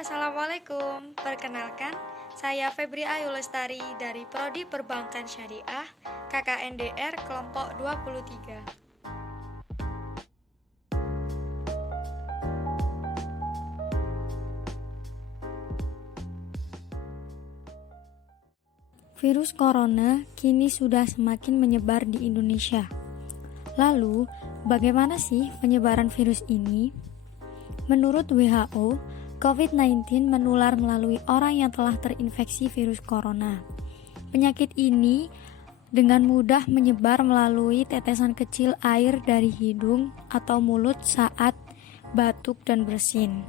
Assalamualaikum. Perkenalkan, saya Febri Ayu Lestari dari Prodi Perbankan Syariah, KKNDR kelompok 23. Virus corona kini sudah semakin menyebar di Indonesia. Lalu, bagaimana sih penyebaran virus ini? Menurut WHO, COVID-19 menular melalui orang yang telah terinfeksi virus corona. Penyakit ini dengan mudah menyebar melalui tetesan kecil air dari hidung atau mulut saat batuk dan bersin.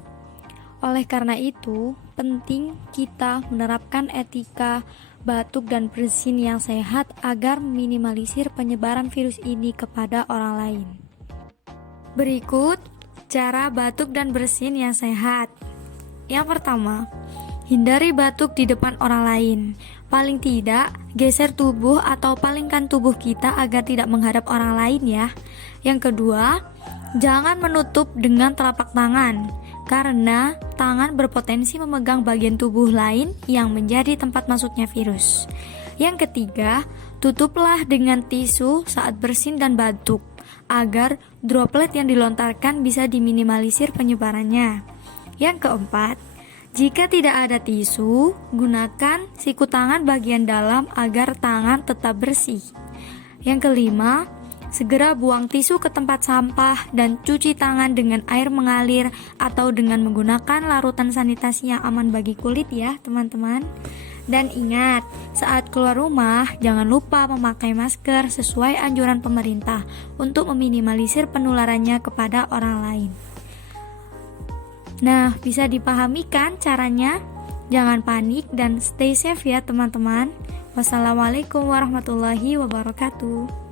Oleh karena itu, penting kita menerapkan etika batuk dan bersin yang sehat agar meminimalisir penyebaran virus ini kepada orang lain. Berikut cara batuk dan bersin yang sehat. Yang pertama, hindari batuk di depan orang lain. Paling tidak, geser tubuh atau palingkan tubuh kita agar tidak menghadap orang lain ya. Yang kedua, jangan menutup dengan telapak tangan, karena tangan berpotensi memegang bagian tubuh lain yang menjadi tempat masuknya virus. Yang ketiga, tutuplah dengan tisu saat bersin dan batuk, agar droplet yang dilontarkan bisa diminimalisir penyebarannya. Yang keempat, jika tidak ada tisu, gunakan siku tangan bagian dalam agar tangan tetap bersih. Yang kelima, segera buang tisu ke tempat sampah dan cuci tangan dengan air mengalir atau dengan menggunakan larutan sanitasi yang aman bagi kulit ya teman-teman. Dan ingat, saat keluar rumah jangan lupa memakai masker sesuai anjuran pemerintah untuk meminimalisir penularannya kepada orang lain. Nah, bisa dipahami kan caranya? Jangan panik dan stay safe ya teman-teman. Wassalamualaikum warahmatullahi wabarakatuh.